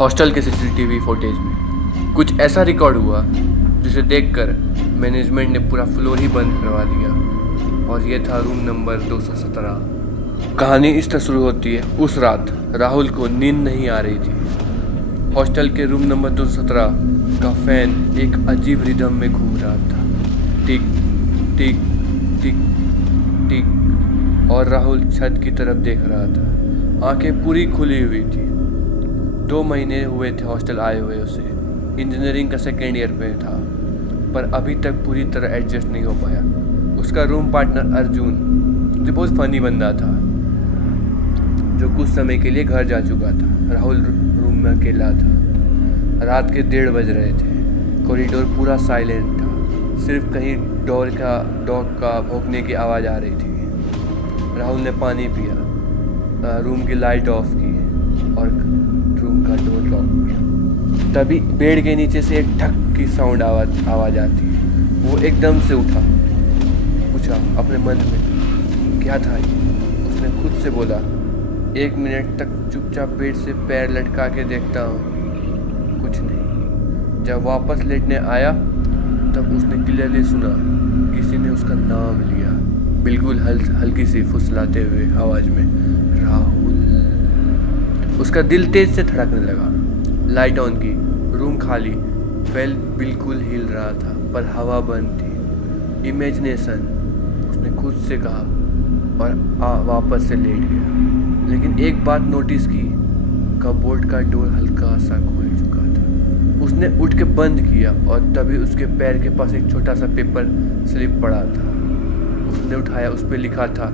Hostel के CCTV footage में कुछ ऐसा रिकॉर्ड हुआ जिसे देखकर मैनेजमेंट ने पूरा फ्लोर ही बंद करवा दिया और ये था रूम नंबर 217। कहानी इस तरह शुरू होती है। उस रात राहुल को नींद नहीं आ रही थी। हॉस्टल के रूम नंबर 217 का फैन एक अजीब रिदम में घूम रहा था, टिक टिक टिक टिक, और राहुल छत की तरफ देख रहा था। आंखें पूरी खुली हुई थी। 2 महीने हुए थे हॉस्टल आए हुए उसे। इंजीनियरिंग का सेकेंड ईयर पे था, पर अभी तक पूरी तरह एडजस्ट नहीं हो पाया। उसका रूम पार्टनर अर्जुन, जो बहुत फनी बंदा था, जो कुछ समय के लिए घर जा चुका था। राहुल रूम में अकेला था। रात के 1:30 बज रहे थे। कॉरिडोर पूरा साइलेंट था, सिर्फ कहीं डॉग का भौंकने की आवाज़ आ रही थी। राहुल ने पानी पिया, रूम की लाइट ऑफ की और रूम का डोर लॉक किया। तभी बेड के नीचे से एक ठक की साउंड आवाज़ आती है। वो एकदम से उठा, पूछा अपने मन में, क्या था ये? उसने खुद से बोला, 1 मिनट तक चुपचाप बेड से पैर लटका के देखता हूँ, कुछ नहीं। जब वापस लेटने आया तब उसने क्लियरली सुना किसी ने उसका नाम लिया, बिल्कुल हल्की सी फुसलाते हुए आवाज़ में, राहुल। उसका दिल तेज से धड़कने लगा। लाइट ऑन की, रूम खाली, फैन बिल्कुल हिल रहा था पर हवा बंद थी। इमेजिनेशन, उसने खुद से कहा और वापस से लेट गया। लेकिन एक बात नोटिस की, कबोर्ड का डोर हल्का सा खुल चुका था। उसने उठ के बंद किया और तभी उसके पैर के पास एक छोटा सा पेपर स्लिप पड़ा था। उसने उठाया, उस पर लिखा था,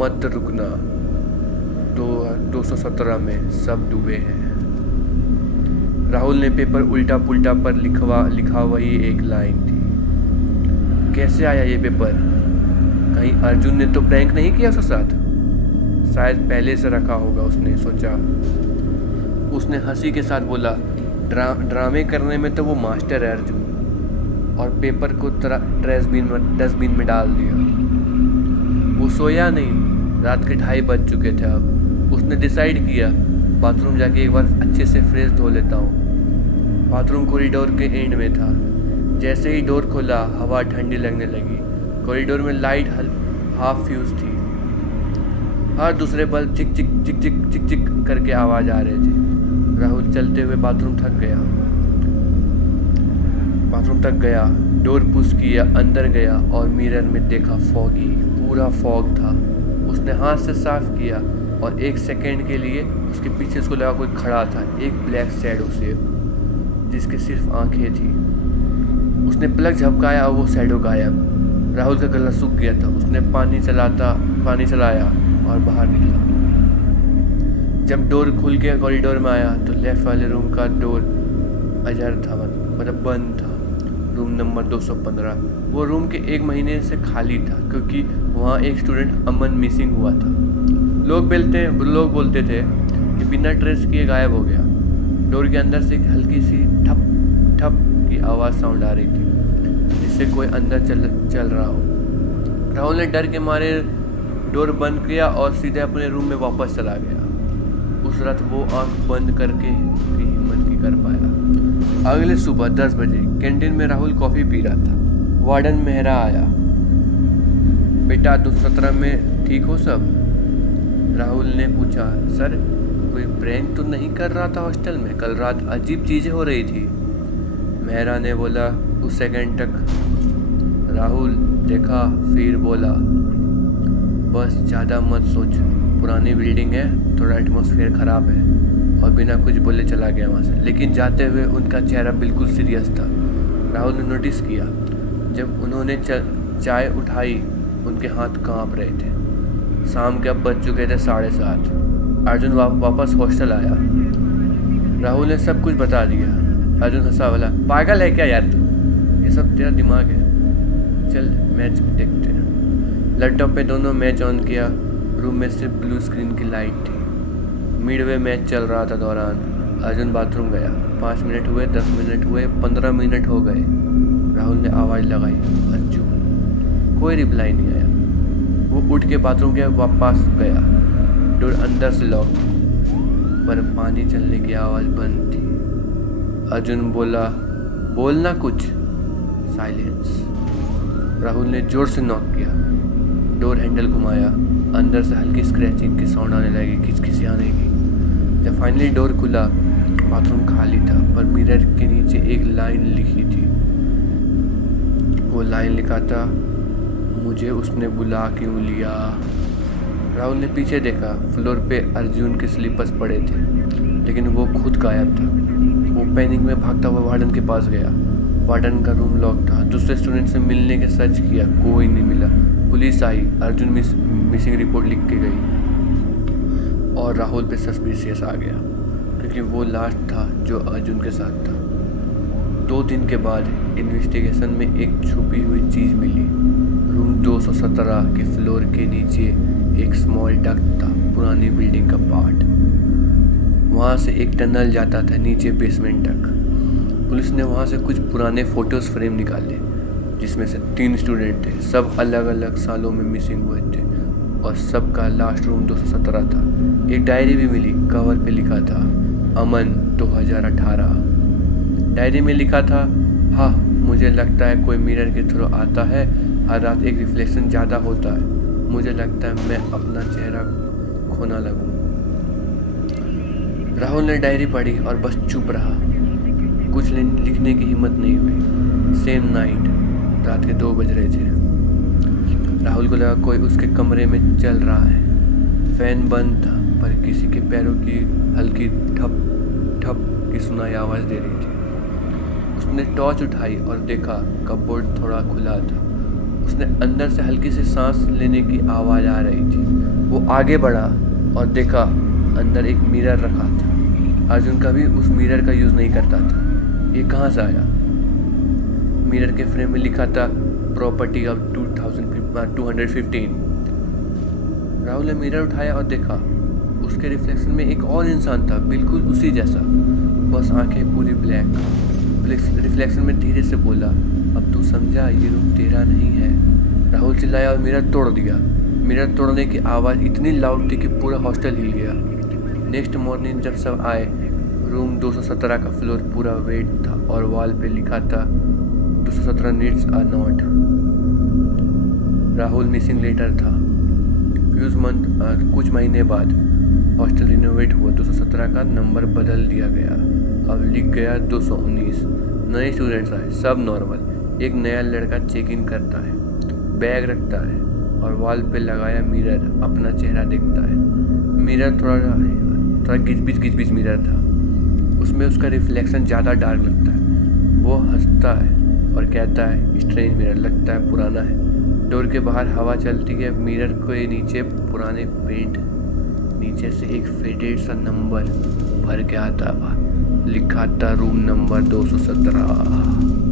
मत रुकना, 217 में सब डूबे हैं। राहुल ने पेपर उल्टा पुल्टा पर लिखा वही एक लाइन थी। कैसे आया ये पेपर? कहीं अर्जुन ने तो प्रैंक नहीं किया उसके साथ? शायद पहले से रखा होगा, उसने सोचा। उसने हंसी के साथ बोला, ड्रामे करने में तो वो मास्टर है अर्जुन, और पेपर को डस्टबिन में डाल दिया। वो सोया नहीं। रात के 2:30 बज चुके थे। अब उसने डिसाइड किया, बाथरूम जाके एक बार अच्छे से फ्रेश धो लेता हूँ। बाथरूम कॉरिडोर के एंड में था। जैसे ही डोर खोला, हवा ठंडी लगने लगी। कॉरिडोर में लाइट हाफ फ्यूज थी। हर दूसरे बल्ब चिक चिक चिक चिक चिक चिक करके आवाज़ आ रहे थे। राहुल चलते हुए बाथरूम तक गया, डोर पुश किया, अंदर गया और मिरर में देखा फॉगी, पूरा फॉग था। उसने हाथ से साफ किया और 1 सेकेंड के लिए उसके पीछे उसको लगा कोई खड़ा था, एक ब्लैक शैडो से, जिसके सिर्फ आंखें थी। उसने प्लग झपकाया और वो शैडो गायब। राहुल का गला सूख गया था। उसने पानी चलाया और बाहर निकला। जब डोर खुल के कॉरिडोर में आया तो लेफ्ट वाले रूम का डोर अजर था, मतलब बंद था। Room number 215। वो रूम के 1 महीने से खाली था, क्योंकि वहाँ एक स्टूडेंट अमन मिसिंग हुआ था। लोग बोलते थे कि बिना ट्रेस किए गायब हो गया। डोर के अंदर से एक हल्की सी ठप ठप की आवाज़ साउंड आ रही थी, जिससे कोई अंदर चल रहा हो। राहुल ने डर के मारे डोर बंद किया और सीधे अपने रूम में वापस चला गया। उस रात वो आंख बंद करके भी हिम्मत नहीं कर पाया। अगले सुबह 10 बजे कैंटीन में राहुल कॉफ़ी पी रहा था। वार्डन मेहरा आया। बेटा 217 में ठीक हो सब? राहुल ने पूछा। सर, कोई प्रैंक तो नहीं कर रहा था हॉस्टल में? कल रात अजीब चीज़ें हो रही थी। मेहरा ने बोला कुछ सेकंड तक। राहुल देखा, फिर बोला, बस ज़्यादा मत सोच, पुरानी बिल्डिंग है, थोड़ा एटमॉस्फेयर ख़राब है, और बिना कुछ बोले चला गया वहाँ से। लेकिन जाते हुए उनका चेहरा बिल्कुल सीरियस था। राहुल ने नोटिस किया, जब उन्होंने चाय उठाई उनके हाथ कांप रहे थे। शाम के अब बज चुके थे 7:30। अर्जुन वापस हॉस्टल आया। राहुल ने सब कुछ बता दिया। अर्जुन हंसा, बोला, पागल है क्या यार तू? ये सब तेरा दिमाग है, चल मैच देखते हैं। लैपटॉप पे दोनों मैच ऑन किया। रूम में सिर्फ ब्लू स्क्रीन की लाइट थी। मिडवे मैच चल रहा था। दौरान अर्जुन बाथरूम गया। 5 मिनट हुए, 10 मिनट हुए, 15 मिनट हो गए। राहुल ने आवाज़ लगाई, अर्जुन। कोई रिप्लाई नहीं आया। वो उठ के बाथरूम के वापस गया। डोर अंदर से लॉक, पर पानी चलने की आवाज़ बंद थी। अर्जुन बोला, बोलना कुछ। साइलेंस। राहुल ने जोर से नॉक किया, डोर हैंडल घुमाया, अंदर से हल्की स्क्रैचिंग की साउंड आने लगी, खिचखिचाने की। जब फाइनली डोर खुला, बाथरूम खाली था, पर मिरर के नीचे एक लाइन लिखी थी। वो लाइन लिखा था, मुझे उसने बुला क्यों लिया। राहुल ने पीछे देखा, फ्लोर पे अर्जुन के स्लीपर्स पड़े थे, लेकिन वो खुद गायब था। वो पैनिक में भागता हुआ वार्डन के पास गया। वार्डन का रूम लॉक था। दूसरे स्टूडेंट से मिलने के सर्च किया, कोई नहीं मिला। पुलिस आई, अर्जुन मिसिंग रिपोर्ट लिख के गई और राहुल पे सस्पिशियस आ गया, क्योंकि वो लास्ट था जो अर्जुन के साथ था। 2 दिन के बाद इन्वेस्टिगेशन में एक छुपी हुई चीज़ मिली। रूम 217 के फ्लोर के नीचे एक स्मॉल डक्ट था, पुरानी बिल्डिंग का पार्ट। वहाँ से एक टनल जाता था नीचे बेसमेंट तक। पुलिस ने वहाँ से कुछ पुराने फ़ोटोज़ फ्रेम निकाले, जिसमें से 3 स्टूडेंट थे, सब अलग अलग सालों में मिसिंग हुए थे और सबका लास्ट रूम 217 था। एक डायरी भी मिली, कवर पे लिखा था अमन 2018। डायरी में लिखा था, हाँ मुझे लगता है कोई मिरर के थ्रू आता है, हर रात एक रिफ्लेक्शन ज़्यादा होता है, मुझे लगता है मैं अपना चेहरा खोना लगूं। राहुल ने डायरी पढ़ी और बस चुप रहा, कुछ लिखने की हिम्मत नहीं हुई। सेम नाइट, रात के 2 बज रहे थे। राहुल को लगा कोई उसके कमरे में चल रहा है। फैन बंद था, पर किसी के पैरों की हल्की ठप ठप की सुनाई आवाज़ दे रही थी। उसने टॉर्च उठाई और देखा कपबोर्ड थोड़ा खुला था। उसने अंदर से हल्की सी सांस लेने की आवाज़ आ रही थी। वो आगे बढ़ा और देखा अंदर एक मिरर रखा था। अर्जुन कभी उस मिरर का यूज़ नहीं करता था, ये कहाँ से आया? मिरर के फ्रेम में लिखा था प्रॉपर्टी ऑफ 215। राहुल ने मिरर उठाया और देखा उसके रिफ्लेक्शन में एक और इंसान था, बिल्कुल उसी जैसा, बस आंखें पूरी ब्लैक। रिफ्लेक्शन में धीरे से बोला, अब तू समझा, ये रूम तेरा नहीं है। राहुल चिल्लाया और मिरर तोड़ दिया। मिरर तोड़ने की आवाज़ इतनी लाउड थी कि पूरा हॉस्टल हिल गया। नेक्स्ट मॉर्निंग जब सब आए, रूम 217 का फ्लोर पूरा वेट था और वॉल पे लिखा था 217 needs are not. Rahul missing letter था। कुछ महीने बाद हॉस्टल रिनोवेट हुआ, 217 का नंबर बदल दिया गया, अब लिख गया 219। नए स्टूडेंट्स आए, सब नॉर्मल। एक नया लड़का चेक इन करता है, बैग रखता है और वॉल पे लगाया मिरर अपना चेहरा देखता है। मिरर थोड़ा घिच-पिच मिरर था, उसमें उसका रिफ्लेक्शन ज़्यादा डार्क लगता है। वो हंसता है और कहता है, स्ट्रेंज मिरर, लगता है पुराना है। डोर के बाहर हवा चलती है, मिरर के नीचे पुराने पेंट, नीचे से एक फेडेड सा नंबर भर के आता हुआ, लिखा था रूम नंबर 217।